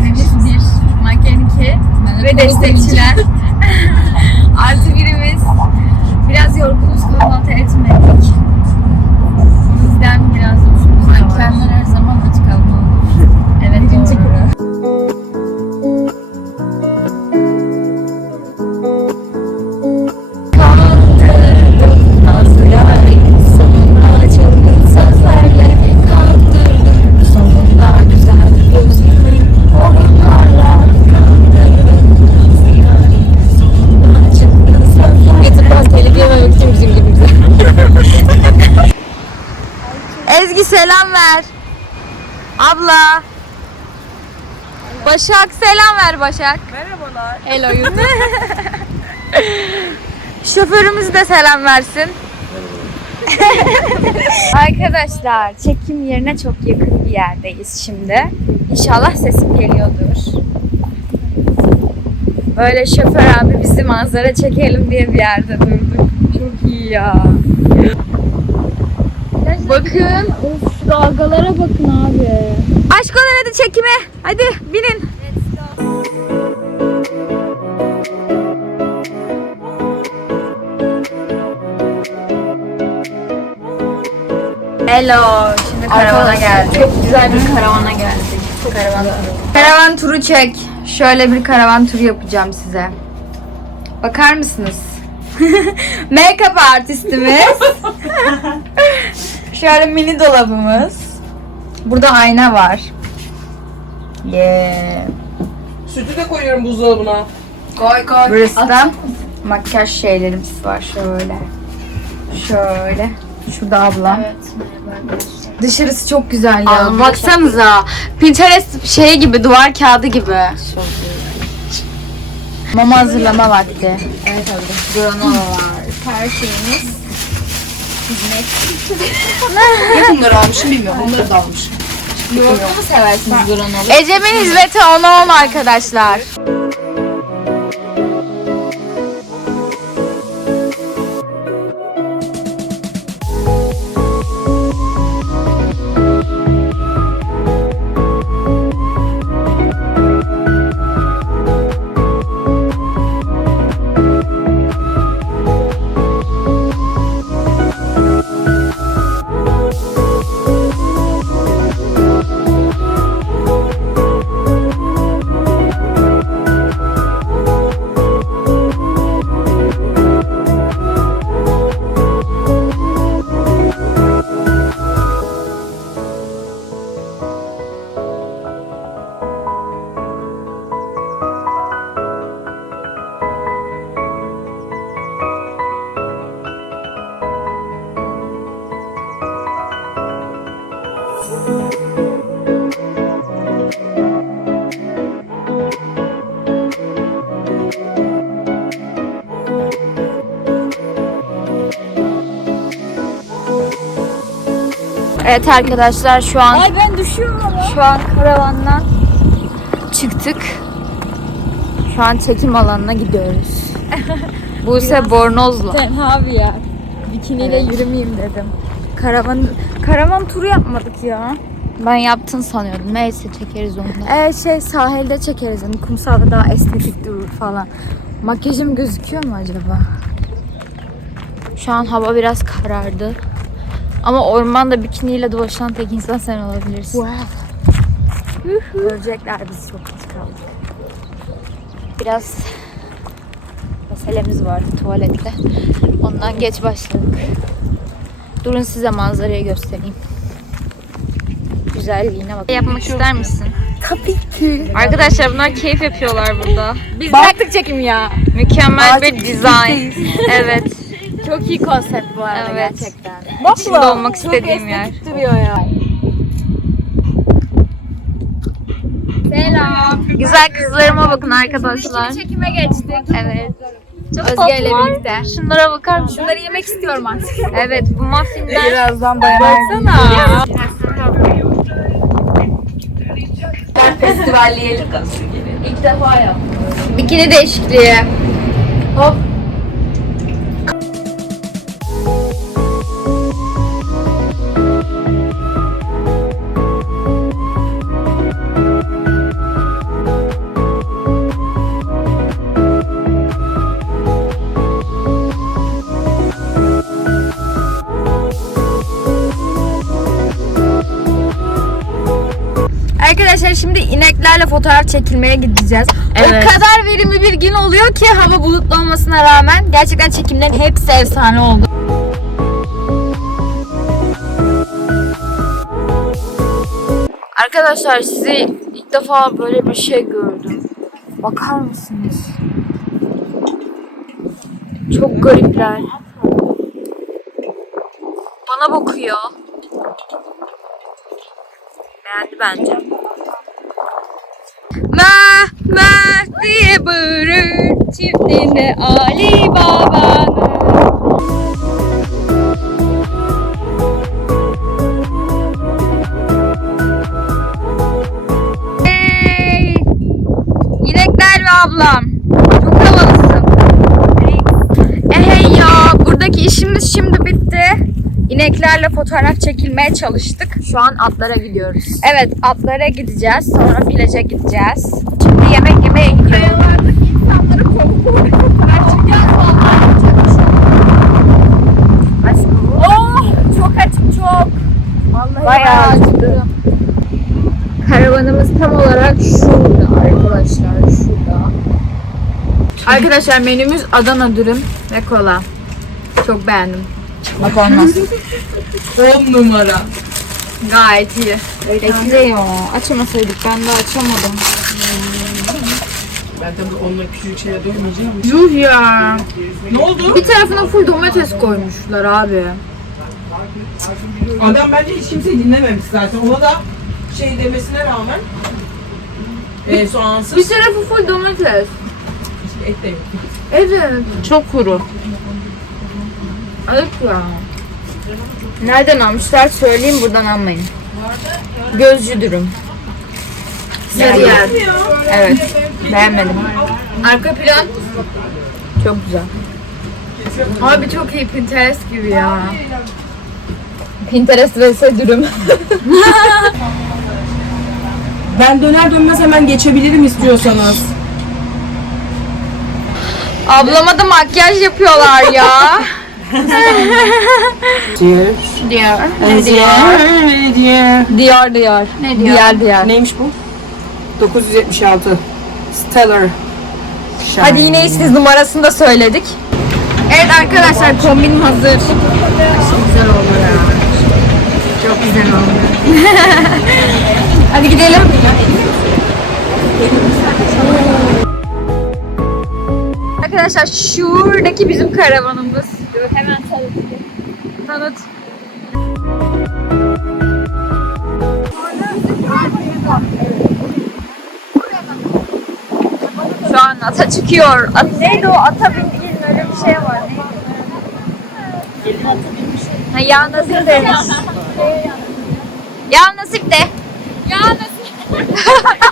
mankenimiz bir, manken iki ve destekçiler. Artı birimiz biraz yorgunuz kahvaltı etmedik. Bizden biraz yorgunuz. Mankenler her zaman aç kalmalı. Abla. Başak selam ver Başak. Merhabalar. Hello YouTube. Şoförümüz de selam versin. Arkadaşlar çekim yerine çok yakın bir yerdeyiz şimdi. İnşallah sesim geliyordur. Böyle şoför abi bizi manzara çekelim diye bir yerde durduk. Çok iyi ya. Bakın. Of dalgalara bakın abi. Aşk ol hadi çekime. Hadi binin. Hello. Şimdi karavana geldik. Çok güzel bir karavana geldik. Karavan turu. Karavan turu çek. Şöyle bir karavan turu yapacağım size. Bakar mısınız? Make-up artistimiz. Şöyle mini dolabımız. Burada ayna var. Yeah. Sütü de koyuyorum buzdolabına. Koy koy. Burası da makyaj şeylerimiz var şöyle. Şöyle. Şurada ablam. Evet. Dışarısı çok güzel ya. Aa, Baksanıza. Pinterest şey gibi, duvar kağıdı gibi. Mama hazırlama vakti. Evet abi. Granola var. Her şeyimiz Ne bunları almışım bilmiyorum. Bunları da almışım. Yoğurtlu mu seversiniz granola? Ecem'in hizmeti 10'a 10 arkadaşlar. Evet arkadaşlar şu an Ay ben düşüyorum şu an karavandan çıktık. Şu an çekim alanına gidiyoruz. Buse Bornozlu. Tenha bir yer. Bikiniyle Evet. yürümeyeyim dedim. Karavan karavan turu yapmadık ya. Ben yaptın sanıyordum. Neyse çekeriz onu da. Ee, şey sahilde çekeriz. Hani kumsalda daha estetik durur falan. Makyajım gözüküyor mu acaba? Şu an hava biraz karardı. Ama ormanda bikiniyle dolaşan tek insan sen olabilirsin. Görecekler bizi çok geç kaldık. Biraz meselemiz vardı tuvalette. Ondan geç başladık. Durun size manzarayı göstereyim. Güzelliğine bak. Yapmak ister misin? Tabii ki. Arkadaşlar bunlar keyif yapıyorlar burada. Biz baktık çekim ya. Mükemmel bir dizayn. evet. Çok iyi konsept bu arada Evet. gerçekten. İçinde olmak istediğim yer. duruyor ya. Selam. Güzel kızlarıma bakın arkadaşlar. Çekime geçtik. Evet. Çok Özge ile birlikte. Şunlara bakar mısın? Bunları yemek istiyorum artık. Evet bu muffinler. Birazdan dayanamam. Baksana. Festivalleyelim gibi. İlk defa yaptım. Bikini değişikliği. Hop. Arkadaşlar şimdi ineklerle fotoğraf çekilmeye gideceğiz. Evet. O kadar verimli bir gün oluyor ki hava bulutlu olmasına rağmen gerçekten çekimlerin hepsi efsane oldu. Arkadaşlar sizi ilk defa böyle bir şey gördüm. Bakar mısınız? Çok garipler. Bana bakıyor. Beğendi bence. Ma diye bağırır çiftliğinde Ali Baba'nın. Hey! İnekler ve ablam. Çok havalısın. E hey ya buradaki işimiz şimdi bitti. İneklerle fotoğraf çekilmeye çalıştık. Şu an atlara gidiyoruz. Evet atlara gideceğiz. Sonra plaja gideceğiz. Yemek yemeye gidiyoruz. insanları kovup Oh çok açım çok. Vallahi bayağı. Karavanımız tam olarak şurada arkadaşlar şurada. Arkadaşlar menümüz Adana dürüm ve kola. Çok beğendim. Bak olmaz. 10 numara. Gayet iyi. Bekle ya. Açamasaydık ben de açamadım. Ben tabii onları küçük şeye doymayacağım. Yuh ya. Ne oldu? Bir tarafına full domates koymuşlar abi. Adam bence hiç kimseyi dinlememiş zaten. Ona da şey demesine rağmen e, soğansız Bir tarafı full domates. et de yok. Evet. Çok kuru. Evet ya. Nereden almışlar söyleyeyim buradan almayın. Gözcü dürüm. Sarıyer. Evet. Beğenmedim. Arka plan çok güzel. Abi çok iyi Pinterest gibi ya. Pinterest vs dürüm. Ben döner dönmez hemen geçebilirim istiyorsanız. Ablama da makyaj yapıyorlar ya. Diğer. Diyar. Ne diyar? Diğer. Diyar diyar. Ne diyar? Diyar diyar. Neymiş bu? 976. Stellar. Shine. Hadi yine siz numarasını da söyledik. Evet arkadaşlar kombinim hazır. Çok güzel oldu ya. Çok güzel oldu. Hadi gidelim. Arkadaşlar şuradaki bizim karavanımız. Hemen tanıtayım. Tanıt. Şu an ata çıkıyor. At, neydi o ata bindiğin öyle bir şey var. Neydi? Ha, ya nasip demiş. ya nasip de. Ya nasip.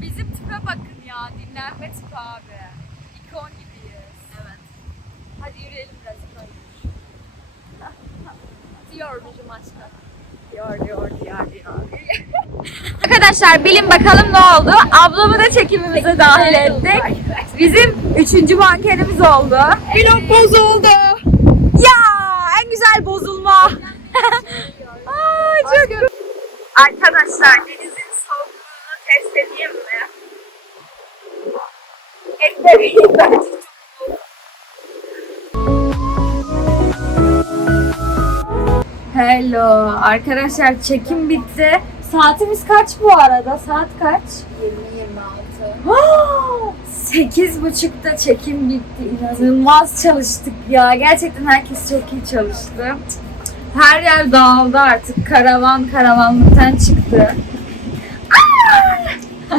Bizim tipe bakın ya. Dinlenme tipi abi. İkon gibiyiz. Evet. Hadi yürüyelim biraz. Diyor bizim aşkım. Diyor diyor diyor diyor. Arkadaşlar bilin bakalım ne oldu. Ablamı da çekimimize dahil ettik. Bizim üçüncü mankenimiz oldu. Vlog bozuldu. Ya en güzel bozulma. Aa, çok Arkadaşlar denizin soğukluğunu test edeyim mi? Etmeyin bence Hello. Arkadaşlar çekim bitti. Saatimiz kaç bu arada? Saat kaç? 20-26. Sekiz buçukta çekim bitti. İnanılmaz çalıştık ya. Gerçekten herkes çok iyi çalıştı. Her yer dağıldı artık. Karavan karavanlıktan çıktı. Aa!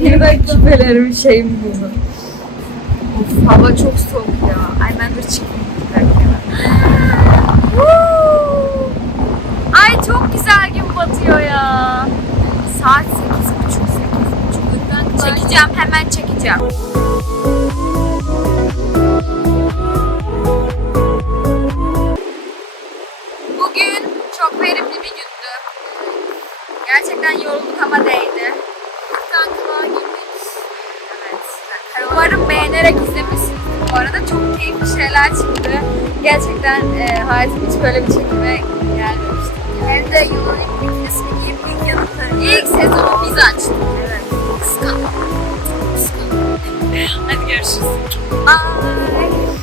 Bir de küpelerim şeyim bunu. Of, hava çok soğuk ya. Ay ben dur çıkayım. bir dakika. Çekeceğim. Bugün çok verimli bir gündü. Gerçekten yorulduk ama değdi. Kankılığa girdik. Evet. Umarım beğenerek izlemişsiniz. Bu arada çok keyifli şeyler çıktı. Gerçekten e, hayatım hiç böyle bir çekime gelmemişti. Hem de yolun ilk bikinisini giyip ilk yanıtları. İlk sezonu biz açtık. Evet. Kıskan. Hadi görüşürüz. Bye.